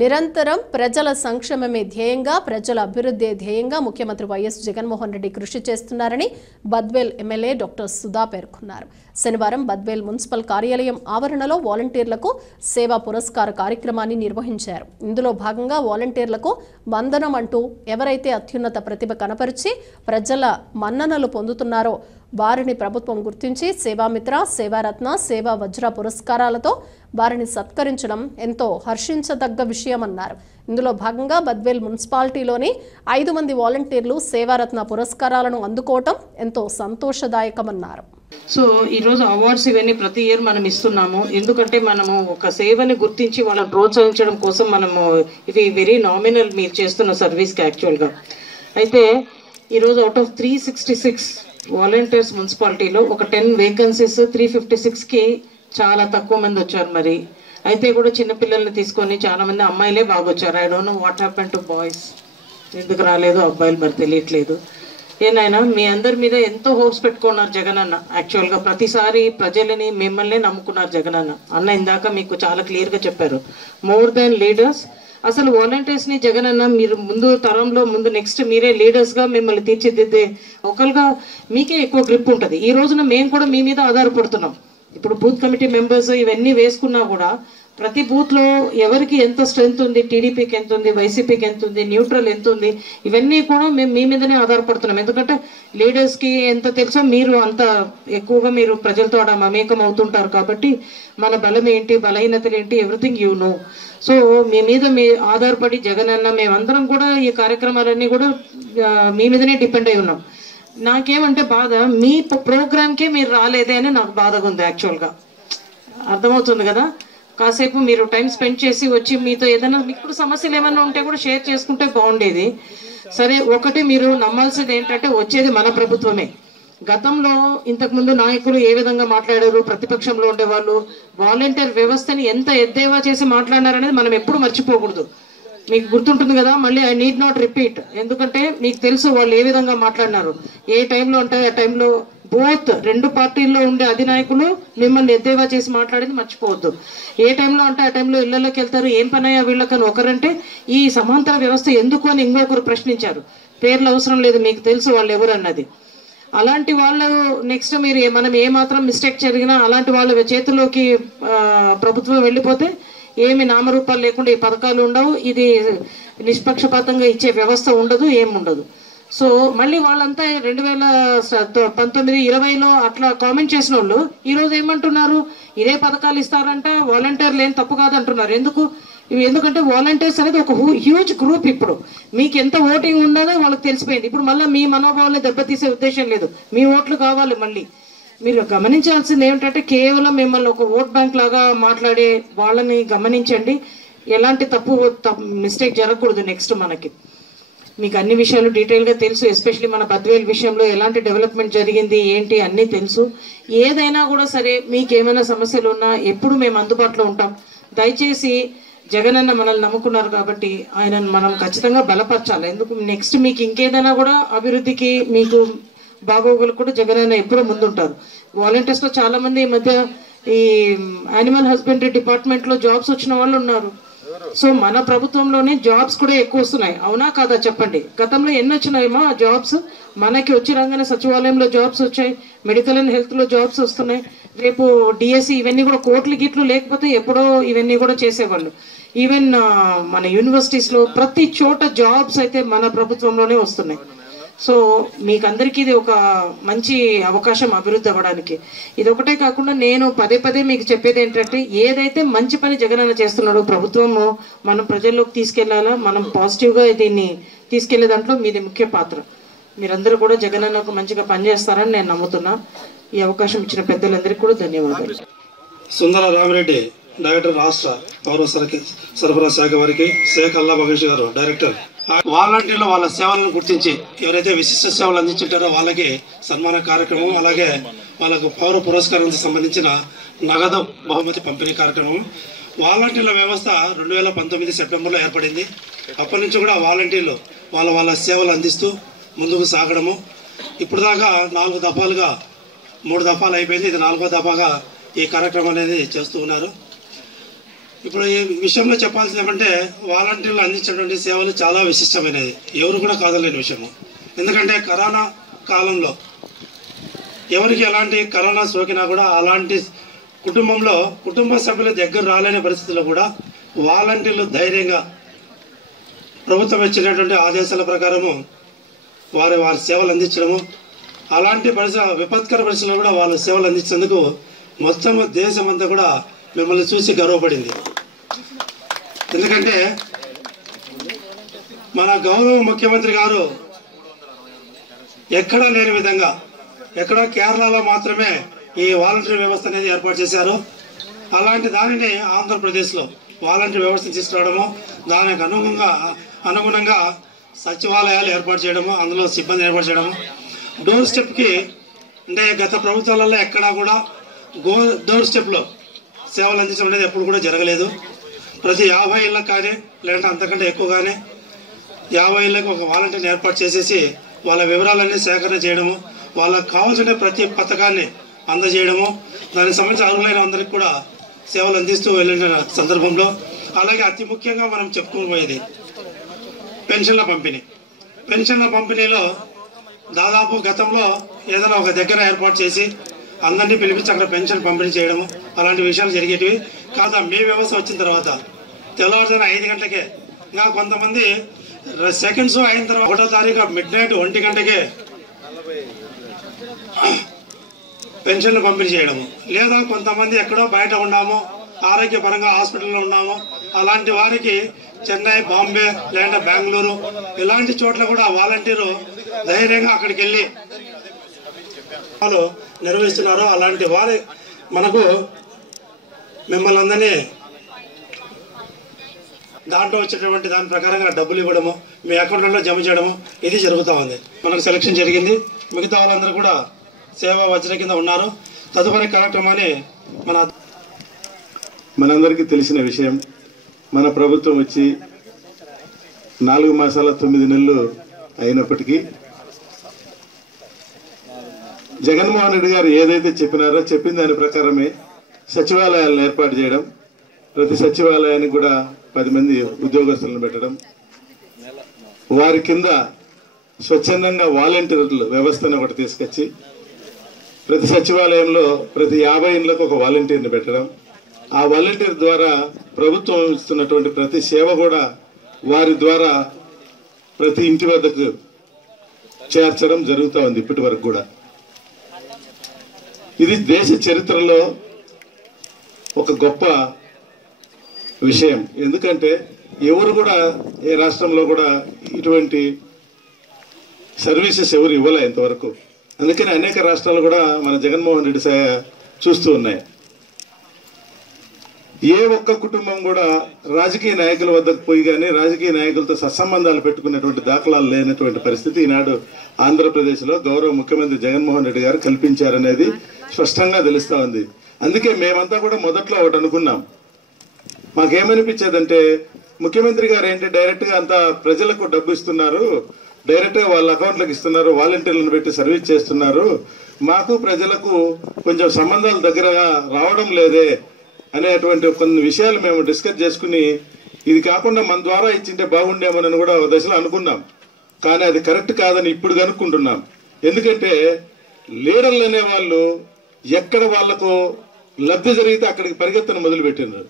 నిరంతరం ప్రజల సంక్షేమమే ధ్యేయంగా, ప్రజల అభివృద్ధి ధ్యేయంగా ముఖ్యమంత్రి వైఎస్ జగన్మోహన్ రెడ్డి కృషి చేస్తున్నారని బద్వేల్ ఎమ్మెల్యే డాక్టర్ సుధా పేర్కొన్నారు. శనివారం బద్వేల్ మున్సిపల్ కార్యాలయం ఆవరణలో వాలంటీర్లకు సేవా పురస్కార కార్యక్రమాన్ని నిర్వహించారు. ఇందులో భాగంగా వాలంటీర్లకు వందనం అంటూ ఎవరైతే అత్యున్నత ప్రతిభ కనపరిచి ప్రజల మన్ననలు పొందుతున్నారో వారిని ప్రభుత్వం గుర్తించి సేవామిత్ర, సేవారత్న, సేవా వజ్ర పురస్కారాలతో వారిని సత్కరించడం ఎంతో హర్షించదగ్గ విషయమన్నారు. ఇందులో భాగంగా బద్వేల్ మున్సిపాలిటీలోని 5 మంది వాలంటీర్లు సేవారత్న పురస్కారాలను అందుకోవటం ఎంతో సంతోషదాయకమన్నారు. సో ఈరోజు అవార్డ్స్ ఇవన్నీ ప్రతి ఇయర్ మనం ఇస్తున్నాము. ఎందుకంటే మనము ఒక సేవని గుర్తించి వాళ్ళని ప్రోత్సహించడం కోసం మనము ఇవి వెరీ నామినల్ మీరు చేస్తున్న సర్వీస్కి యాక్చువల్గా. అయితే ఈరోజు అవుట్ ఆఫ్ 366 వాలంటీర్స్ మున్సిపాలిటీలో ఒక 10 వేకెన్సీస్ 356కి చాలా తక్కువ మంది వచ్చారు. మరి అయితే కూడా చిన్నపిల్లల్ని తీసుకొని చాలా మంది అమ్మాయిలే బాగా వచ్చారు. I don't know what happen to boys, ఎందుకు రాలేదు అబ్బాయిలు మరి తెలియట్లేదు. ఏనాయనా మీ అందరి మీద ఎంతో హోప్స్ పెట్టుకున్నారు జగన్ అన్న. యాక్చువల్గా ప్రతిసారి ప్రజలని మిమ్మల్ని నమ్ముకున్నారు జగన్ అన్న. ఇందాక మీకు చాలా క్లియర్గా చెప్పారు, మోర్ దాన్ లీడర్స్. అసలు వాలంటీర్స్ని జగన్ అన్న మీరు ముందు తరంలో నెక్స్ట్ మీరే లీడర్స్గా మిమ్మల్ని తీర్చిదిద్దే ఒకరుగా మీకే ఎక్కువ గ్రిప్ ఉంటుంది. ఈ రోజున మేము కూడా మీ మీద ఆధారపడుతున్నాం. ఇప్పుడు బూత్ కమిటీ మెంబర్స్ ఇవన్నీ వేసుకున్నా కూడా ప్రతి బూత్లో ఎవరికి ఎంత స్ట్రెంత్ ఉంది, టీడీపీకి ఎంత ఉంది, వైసీపీకి ఎంత ఉంది, న్యూట్రల్ ఎంత ఉంది, ఇవన్నీ కూడా మేము మీ మీదనే ఆధారపడుతున్నాం. ఎందుకంటే లీడర్స్కి ఎంత తెలుసో మీరు అంత ఎక్కువగా మీరు ప్రజలతో మమేకం అవుతుంటారు. కాబట్టి మన బలం ఏంటి, బలహీనతలు ఏంటి, ఎవ్రీథింగ్ యూ నో. సో మీ మీద ఆధారపడి జగన్ అన్న మేమందరం కూడా ఈ కార్యక్రమాలన్నీ కూడా మీ మీదనే డిపెండ్ అయి ఉన్నాం. నాకేమంటే బాధ, మీ ప్రోగ్రామ్కే మీరు రాలేదే అని నాకు బాధగా ఉంది. యాక్చువల్గా అర్థమవుతుంది కదా. కాసేపు మీరు టైం స్పెండ్ చేసి వచ్చి మీతో ఏదైనా మీకు సమస్యలు ఏమైనా ఉంటే కూడా షేర్ చేసుకుంటే బాగుండేది. సరే, ఒకటి మీరు నమ్మాల్సింది ఏంటంటే వచ్చేది మన ప్రభుత్వమే. గతంలో ఇంతకుముందు నాయకులు ఏ విధంగా మాట్లాడారు, ప్రతిపక్షంలో ఉండేవాళ్ళు వాలంటీర్ వ్యవస్థని ఎంత ఎద్దేవా చేసి మాట్లాడారనేది మనం ఎప్పుడు మర్చిపోకూడదు. మీకు గుర్తుంటుంది కదా. మళ్ళీ ఐ నీడ్ నాట్ రిపీట్, ఎందుకంటే మీకు తెలుసు వాళ్ళు ఏ విధంగా మాట్లాడినారు. ఏ టైంలో అంటే ఆ టైంలో బోత్ 2 పార్టీల్లో ఉండే అధినాయకులు మిమ్మల్ని ఎద్దేవా చేసి మాట్లాడేది మర్చిపోవద్దు. ఏ టైంలో అంటే ఆ టైంలో ఇళ్లలోకి వెళ్తారు, ఏం పనయ్యా వీళ్ళకని ఒకరంటే ఈ సమాంతర వ్యవస్థ ఎందుకు అని ఇంకొకరు ప్రశ్నించారు. పేర్లు అవసరం లేదు, మీకు తెలుసు వాళ్ళు ఎవరు అన్నది. అలాంటి వాళ్ళు నెక్స్ట్ మీరు మనం ఏమాత్రం మిస్టేక్ జరిగినా అలాంటి వాళ్ళ చేతిలోకి ప్రభుత్వం వెళ్ళిపోతే ఏమి నామరూపాలు లేకుండా ఈ పథకాలు ఉండవు, ఇది నిష్పక్షపాతంగా ఇచ్చే వ్యవస్థ ఉండదు, ఏముండదు. సో మళ్ళీ వాళ్ళంతా 2019, 20లో అట్లా కామెంట్ చేసిన వాళ్ళు ఈరోజు ఏమంటున్నారు, ఇదే పథకాలు ఇస్తారంట, వాలంటీర్లు ఏం తప్పు కాదంటున్నారు. ఎందుకంటే వాలంటీర్స్ అనేది ఒక హ్యూజ్ గ్రూప్. ఇప్పుడు మీకు ఎంత ఓటింగ్ ఉన్నదో వాళ్ళకి తెలిసిపోయింది. ఇప్పుడు మళ్ళీ మీ మనోభావాన్ని దెబ్బతీసే ఉద్దేశం లేదు, మీ ఓట్లు కావాలి. మళ్ళీ మీరు గమనించాల్సింది ఏమిటంటే కేవలం మిమ్మల్ని ఒక ఓట్ బ్యాంక్ లాగా మాట్లాడే వాళ్ళని గమనించండి. ఎలాంటి మిస్టేక్ జరగకూడదు. నెక్స్ట్ మనకి మీకు అన్ని విషయాలు డీటెయిల్గా తెలుసు. ఎస్పెషలీ మన బద్వేల్ విషయంలో ఎలాంటి డెవలప్మెంట్ జరిగింది ఏంటి అన్నీ తెలుసు. ఏదైనా కూడా సరే మీకు ఏమైనా సమస్యలు ఉన్నా ఎప్పుడు మేము అందుబాటులో ఉంటాం. దయచేసి జగన్ అన్న మనల్ని నమ్ముకున్నారు కాబట్టి ఆయనను మనం ఖచ్చితంగా బలపరచాలి. ఎందుకు నెక్స్ట్ మీకు ఇంకేదైనా కూడా అభివృద్ధికి మీకు బాగోగులు కూడా జగన్ అన్న ఎప్పుడూ ముందుంటారు. వాలంటీర్స్లో చాలా మంది ఈ మధ్య ఈ యానిమల్ హస్బెండరీ డిపార్ట్మెంట్లో జాబ్స్ వచ్చిన వాళ్ళు ఉన్నారు. సో మన ప్రభుత్వంలోనే జాబ్స్ కూడా ఎక్కువ వస్తున్నాయి, అవునా కాదా చెప్పండి. గతంలో ఎన్ని వచ్చినాయేమో ఆ జాబ్స్ మనకి వచ్చి రాగానే సచివాలయంలో జాబ్స్ వచ్చాయి, మెడికల్ అండ్ హెల్త్లో జాబ్స్ వస్తున్నాయి. రేపు డిఎస్సి ఇవన్నీ కూడా కోట్లు గిట్లు లేకపోతే ఎప్పుడో ఇవన్నీ కూడా చేసేవాళ్ళు. ఈవెన్ మన యూనివర్సిటీస్లో ప్రతి చోట జాబ్స్ అయితే మన ప్రభుత్వంలోనే వస్తున్నాయి. సో మీకందరికీ ఇది ఒక మంచి అవకాశం అభివృద్ధి అవ్వడానికి. ఇది ఒకటే కాకుండా నేను పదే మీకు చెప్పేది ఏంటంటే ఏదైతే మంచి పని జగనన్న చేస్తున్నాడో ప్రభుత్వము మనం ప్రజల్లోకి తీసుకెళ్లాలా, మనం పాజిటివ్గా దీన్ని తీసుకెళ్లే దాంట్లో మీది ముఖ్య పాత్ర. మీరందరూ కూడా జగనన్నకు మంచిగా పనిచేస్తారని నేను నమ్ముతున్నా. ఈ అవకాశం ఇచ్చిన పెద్దలందరికీ కూడా ధన్యవాదాలు. సుందర రామిరెడ్డి డైరెక్టర్, రాష్ట్ర పౌర సరఫరా శాఖ వారికి, శేఖ్ అల్లా మహేష్ గారు డైరెక్టర్. వాలంటీర్లు వాళ్ళ సేవలను గుర్తించి ఎవరైతే విశిష్ట సేవలు అందించుంటారో వాళ్ళకి సన్మాన కార్యక్రమం, అలాగే వాళ్ళకు పౌర పురస్కారానికి సంబంధించిన నగదు బహుమతి పంపిణీ కార్యక్రమం. వాలంటీర్ల వ్యవస్థ 2019 సెప్టెంబర్లో ఏర్పడింది. అప్పటి నుంచి కూడా వాలంటీర్లు వాళ్ళ సేవలు అందిస్తూ ముందుకు సాగడము. ఇప్పుడు దాకా 4 దఫాలుగా 3 దఫాలు అయిపోయింది. ఇది 4వ దఫాగా ఈ కార్యక్రమం అనేది చేస్తూ ఉన్నారు. ఇప్పుడు ఈ విషయంలో చెప్పాల్సింది ఏమంటే వాలంటీర్లు అందించినటువంటి సేవలు చాలా విశిష్టమైనది, ఎవరు కూడా కాదలేని విషయము. ఎందుకంటే కరోనా కాలంలో ఎవరికి ఎలాంటి కరోనా సోకినా కూడా అలాంటి కుటుంబంలో కుటుంబ సభ్యుల దగ్గర రాలేని పరిస్థితుల్లో కూడా వాలంటీర్లు ధైర్యంగా ప్రభుత్వం ఇచ్చినటువంటి ఆదేశాల ప్రకారము వారి సేవలు అందించడము, అలాంటి విపత్కర పరిస్థితుల్లో కూడా వాళ్ళ సేవలు అందించేందుకు మొత్తం దేశం అంతా కూడా మిమ్మల్ని చూసి గర్వపడింది. ఎందుకంటే మన గౌరవ ముఖ్యమంత్రి గారు ఎక్కడా లేని విధంగా ఎక్కడో కేరళలో మాత్రమే ఈ వాలంటీర్ వ్యవస్థ అనేది ఏర్పాటు చేశారు. అలాంటి దానిని ఆంధ్రప్రదేశ్లో వాలంటీర్ వ్యవస్థ తీసుకురావడము, దానికి అనుగుణంగా సచివాలయాలు ఏర్పాటు చేయడము, అందులో సిబ్బంది ఏర్పాటు చేయడము, డోర్ స్టెప్కి అంటే గత ప్రభుత్వాలలో ఎక్కడా కూడా డోర్ స్టెప్లో సేవలు అందించడం అనేది ఎప్పుడు కూడా జరగలేదు. ప్రతి 50 ఇళ్ళకి కానీ లేదంటే అంతకంటే ఎక్కువగానే 50 ఇళ్ళకి ఒక వాలంటీర్ని ఏర్పాటు చేసేసి వాళ్ళ వివరాలన్నీ సేకరణ చేయడము, వాళ్ళకు కావాల్సిన ప్రతి పథకాన్ని అందజేయడము, దానికి సంబంధించిన అర్హులైన అందరికీ కూడా సేవలు అందిస్తూ వెళ్ళిన సందర్భంలో, అలాగే అతి ముఖ్యంగా మనం చెప్పుకోబోయేది పెన్షన్ల పంపిణీ. పెన్షన్ల పంపిణీలో దాదాపు గతంలో ఏదైనా ఒక దగ్గర ఏర్పాటు చేసి అందరినీ పిలిపించి అక్కడ పెన్షన్ పంపిణీ చేయడము అలాంటి విషయాలు జరిగేటివి కాదా. మీ వ్యవస్థ వచ్చిన తర్వాత తెల్లవారుజామున 5 గంటలకే, ఇంకా కొంతమంది సెకండ్స్ అయిన తర్వాత 1వ తారీఖు మిడ్నైట్ 1 గంటకే పెన్షన్లు పంపిణీ చేయడము, లేదా కొంతమంది ఎక్కడో బయట ఉన్నాము, ఆరోగ్యపరంగా హాస్పిటల్లో ఉన్నాము, అలాంటి వారికి చెన్నై, బాంబే లేదా బెంగళూరు ఇలాంటి చోట్ల కూడా వాలంటీరు ధైర్యంగా అక్కడికి వెళ్ళి వాళ్ళు నిర్వహిస్తున్నారు. అలాంటి వారి మనకు మిమ్మల్ని అందరినీ దాంట్లో వచ్చేటువంటి దాని ప్రకారంగా డబ్బులు ఇవ్వడము, మీ అకౌంట్లలో జమ చేయడము ఇది జరుగుతూ ఉంది. మనకు సెలక్షన్ జరిగింది. మిగతా వాళ్ళందరూ కూడా సేవా వజ్ర కింద ఉన్నారు. తదుపరి కార్యక్రమాన్ని మనందరికీ తెలిసిన విషయం, మన ప్రభుత్వం వచ్చి 4 మాసాల 9 నెలలు అయినప్పటికీ జగన్మోహన్ రెడ్డి గారు ఏదైతే చెప్పినారో చెప్పిన దాని ప్రకారమే సచివాలయాలను ఏర్పాటు చేయడం, ప్రతి సచివాలయానికి కూడా 10 మంది ఉద్యోగస్తులను పెట్టడం, వారి కింద స్వచ్ఛందంగా వాలంటీర్ల వ్యవస్థను ఒకటి తీసుకొచ్చి ప్రతి సచివాలయంలో ప్రతి 50 ఇండ్లకు ఒక వాలంటీర్ని పెట్టడం, ఆ వాలంటీర్ ద్వారా ప్రభుత్వం ఇస్తున్నటువంటి ప్రతి సేవ కూడా వారి ద్వారా ప్రతి ఇంటి వద్దకు చేర్చడం జరుగుతూ ఉంది ఇప్పటి వరకు కూడా. ఇది దేశ చరిత్రలో ఒక గొప్ప విషయం. ఎందుకంటే ఎవరు కూడా ఏ రాష్ట్రంలో కూడా ఇటువంటి సర్వీసెస్ ఎవరు ఇవ్వలే ఇంతవరకు. అందుకని అనేక రాష్ట్రాలు కూడా మన జగన్మోహన్ రెడ్డి చూస్తూ ఉన్నాయి. ఏ ఒక్క కుటుంబం కూడా రాజకీయ నాయకుల వద్దకు పోయి కానీ రాజకీయ నాయకులతో సత్సంబంధాలు పెట్టుకునేటువంటి దాఖలాలు లేనటువంటి పరిస్థితి ఈనాడు ఆంధ్రప్రదేశ్లో గౌరవ ముఖ్యమంత్రి జగన్మోహన్ రెడ్డి గారు కల్పించారనేది స్పష్టంగా తెలుస్తా ఉంది. అందుకే మేమంతా కూడా మొదట్లో ఒకటి అనుకున్నాం. మాకేమనిపించేదంటే ముఖ్యమంత్రి గారు ఏంటి డైరెక్ట్ గా అంతా ప్రజలకు డబ్బు ఇస్తున్నారు, డైరెక్ట్ గా వాళ్ళ అకౌంట్లకు ఇస్తున్నారు, వాలంటీర్లను పెట్టి సర్వీస్ చేస్తున్నారు, మాకు ప్రజలకు కొంచెం సంబంధాలు దగ్గరగా రావడం లేదే అనేటువంటి కొన్ని విషయాలు మేము డిస్కస్ చేసుకుని ఇది కాకుండా మన ద్వారా ఇచ్చింటే బాగుండేమోనని కూడా ఒక దశలో అనుకున్నాం. కానీ అది కరెక్ట్ కాదని ఇప్పుడు కనుక్కుంటున్నాం. ఎందుకంటే లీడర్లు అనే వాళ్ళు ఎక్కడ వాళ్లకు లబ్ధి జరిగితే అక్కడికి పరిగెత్తను మొదలుపెట్టినారు.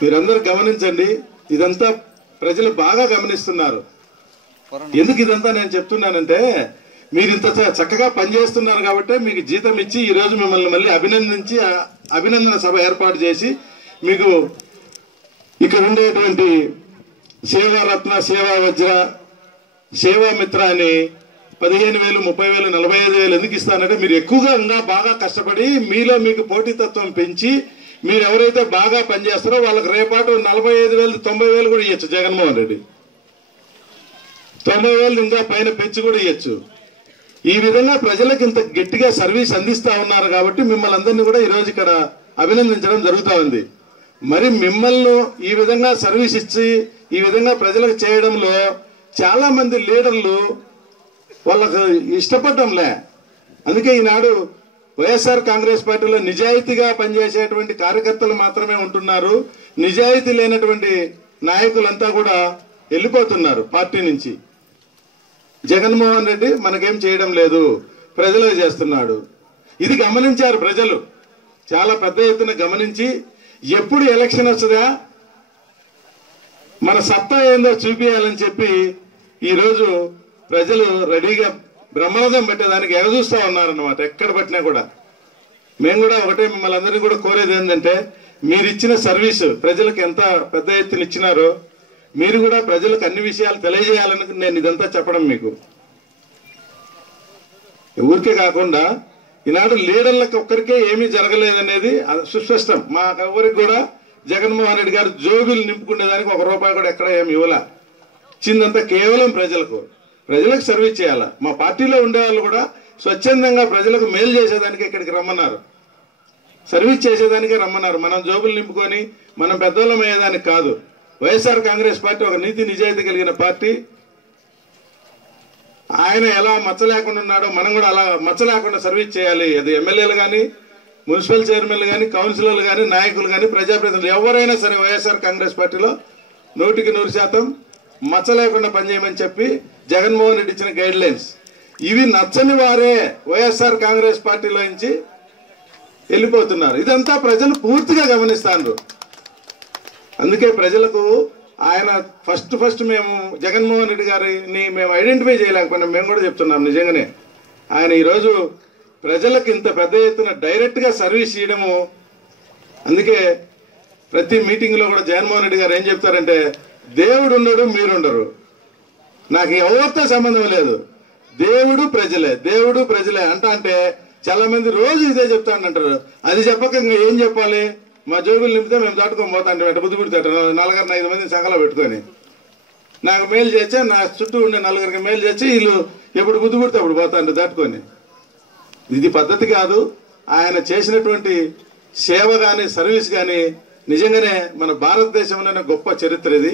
మీరందరూ గమనించండి, ఇదంతా ప్రజలు బాగా గమనిస్తున్నారు. ఎందుకు ఇదంతా నేను చెప్తున్నానంటే మీరు ఇంత చక్కగా పనిచేస్తున్నారు కాబట్టి మీకు జీతం ఇచ్చి ఈ రోజు మిమ్మల్ని మళ్ళీ అభినందించి అభినందన సభ ఏర్పాటు చేసి మీకు ఇక్కడ ఉండేటువంటి సేవారత్న, సేవా వజ్ర, సేవామిత్ర అని 15,000, 30,000, 45,000 ఎందుకు ఇస్తానంటే మీరు ఎక్కువగా ఇంకా బాగా కష్టపడి మీలో మీకు పోటీతత్వం పెంచి మీరు ఎవరైతే బాగా పనిచేస్తారో వాళ్ళకి రేపాటు 45,000, 90,000 కూడా ఇవ్వచ్చు. జగన్మోహన్ రెడ్డి 90,000 ఇంకా పైన పెంచి కూడా ఇవ్వచ్చు. ఈ విధంగా ప్రజలకు ఇంత గట్టిగా సర్వీస్ అందిస్తా ఉన్నారు కాబట్టి మిమ్మల్ని అందరినీ కూడా ఈరోజు ఇక్కడ అభినందించడం జరుగుతూ ఉంది. మరి మిమ్మల్ని ఈ విధంగా సర్వీస్ ఇచ్చి ఈ విధంగా ప్రజలకు చేయడంలో చాలా మంది లీడర్లు వాళ్ళకు ఇష్టపడటంలే. అందుకే ఈనాడు వైఎస్ఆర్ కాంగ్రెస్ పార్టీలో నిజాయితీగా పనిచేసేటువంటి కార్యకర్తలు మాత్రమే ఉంటున్నారు. నిజాయితీ లేనటువంటి నాయకులంతా కూడా వెళ్ళిపోతున్నారు పార్టీ నుంచి. జగన్మోహన్ రెడ్డి మనకేం చేయడం లేదు, ప్రజలే చేస్తున్నాడు. ఇది గమనించారు ప్రజలు, చాలా పెద్ద ఎత్తున గమనించి ఎప్పుడు ఎలక్షన్ వస్తుందా మన సత్తా ఏందో చూపించాలని చెప్పి ఈరోజు ప్రజలు రెడీగా బ్రహ్మరథం పెట్టేదానికి ఎగదూస్తూ ఉన్నారన్నమాట. ఎక్కడ పట్టినా కూడా మేము కూడా ఒకటే మిమ్మల్ని అందరినీ కూడా కోరేది ఏంటంటే, మీరు ఇచ్చిన సర్వీసు ప్రజలకు ఎంత పెద్ద ఎత్తున ఇచ్చినారో మీరు కూడా ప్రజలకు అన్ని విషయాలు తెలియజేయాలని నేను ఇదంతా చెప్పడం మీకు. ఊరికే కాకుండా ఈనాడు లీడర్లకు ఒక్కరికే ఏమీ జరగలేదనేది సుస్పష్టం. మా ఎవరికి కూడా జగన్మోహన్ రెడ్డి గారు జోబులు నింపుకునేదానికి ₹1 కూడా ఎక్కడ ఏమి ఇవ్వాల. ఇచ్చిందంతా కేవలం ప్రజలకు సర్వీస్ చేయాలా. మా పార్టీలో ఉండేవాళ్ళు కూడా స్వచ్ఛందంగా ప్రజలకు మేలు చేసేదానికి ఇక్కడికి రమ్మన్నారు, సర్వీస్ చేసేదానికే రమ్మన్నారు. మనం జోబులు నింపుకొని మనం పెద్దోళ్ళం అయ్యేదానికి కాదు. వైఎస్ఆర్ కాంగ్రెస్ పార్టీ ఒక నీతి నిజాయితీ కలిగిన పార్టీ. ఆయన ఎలా మచ్చ లేకుండా ఉన్నాడో మనం కూడా అలా మచ్చ లేకుండా సర్వీస్ చేయాలి. అది ఎమ్మెల్యేలు కానీ, మున్సిపల్ చైర్మన్లు కానీ, కౌన్సిలర్లు కానీ, నాయకులు కానీ, ప్రజాప్రతినిధులు ఎవరైనా సరే వైఎస్ఆర్ కాంగ్రెస్ పార్టీలో 100% మచ్చ లేకుండా పనిచేయమని చెప్పి జగన్మోహన్ రెడ్డి ఇచ్చిన గైడ్ లైన్స్. ఇవి నచ్చని వారే వైఎస్ఆర్ కాంగ్రెస్ పార్టీలో నుంచి వెళ్ళిపోతున్నారు. ఇదంతా ప్రజలు పూర్తిగా గమనిస్తారు. అందుకే ప్రజలకు ఆయన ఫస్ట్ మేము జగన్మోహన్ రెడ్డి గారిని మేము ఐడెంటిఫై చేయలేకపోయినాం. మేము కూడా చెప్తున్నాం నిజంగానే ఆయన ఈరోజు ప్రజలకు ఇంత పెద్ద ఎత్తున డైరెక్ట్గా సర్వీస్ చేయడము. అందుకే ప్రతి మీటింగ్లో కూడా జగన్మోహన్ రెడ్డి గారు ఏం చెప్తారంటే, దేవుడు ఉండడు మీరుండరు, నాకు ఎవరితో సంబంధం లేదు, దేవుడు ప్రజలే అంటే చాలా మంది రోజు ఇదే చెప్తానంటారు. అది చెప్పక ఇంకా ఏం చెప్పాలి? మా జోబులు నింపితే మేము దాటుకొని పోతా అంటే బుద్ధి పుడితే 4-5 మందిని సంఘాలో పెట్టుకొని నాకు మేలు చేస్తే, నా చుట్టూ ఉండే 4 మేలు చేసి వీళ్ళు ఎప్పుడు బుద్ధి పుడితే అప్పుడు పోతా అంటే దాటుకొని. ఇది పద్ధతి కాదు. ఆయన చేసినటువంటి సేవ కానీ, సర్వీస్ కానీ నిజంగానే మన భారతదేశంలోనే గొప్ప చరిత్ర ఇది.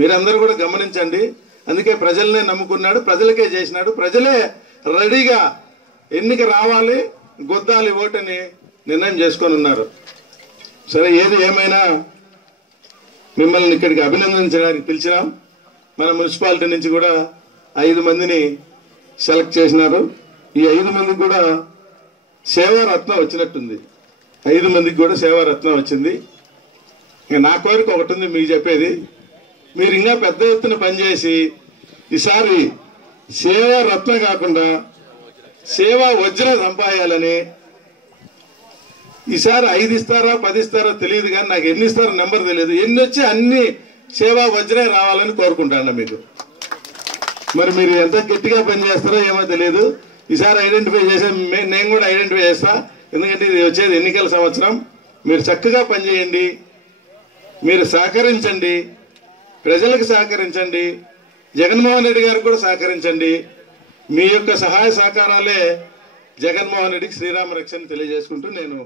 మీరందరూ కూడా గమనించండి. అందుకే ప్రజలనే నమ్ముకున్నాడు, ప్రజలకే చేసినాడు. ప్రజలే రెడీగా ఎన్నిక రావాలి, గొద్దాలి ఓటని నిర్ణయం చేసుకొని ఉన్నారు. సరే, ఏది ఏమైనా మిమ్మల్ని ఇక్కడికి అభినందించడానికి పిలిచినాం. మన మున్సిపాలిటీ నుంచి కూడా 5 మందిని సెలెక్ట్ చేసినారు. ఈ 5 మందికి కూడా సేవారత్న వచ్చినట్టుంది. 5 మందికి కూడా సేవారత్న వచ్చింది. ఇంకా నా కోరిక ఒకటి ఉంది మీకు చెప్పేది, మీరు ఇంకా పెద్ద ఎత్తున పనిచేసి ఈసారి సేవారత్న కాకుండా సేవా వజ్రం సంపాదించాలని. ఈసారి 5 ఇస్తారా 10 ఇస్తారో తెలియదు, కానీ నాకు ఎన్ని ఇస్తారో నెంబర్ తెలియదు. ఎన్ని వచ్చి అన్ని సేవా వజ్రం రావాలని కోరుకుంటాను మీకు. మరి మీరు ఎంత గట్టిగా పనిచేస్తారో ఏమో తెలియదు. ఈసారి ఐడెంటిఫై చేసే నేను కూడా ఐడెంటిఫై చేస్తా. ఎందుకంటే ఇది వచ్చేది ఎన్నికల సంవత్సరం. మీరు చక్కగా పనిచేయండి, మీరు సహకరించండి, ప్రజలకు సహకరించండి, జగన్మోహన్ రెడ్డి గారికి కూడా సహకరించండి. మీ యొక్క సహాయ సహకారాలే జగన్మోహన్ రెడ్డికి శ్రీరామ రక్షని తెలియజేసుకుంటూ నేను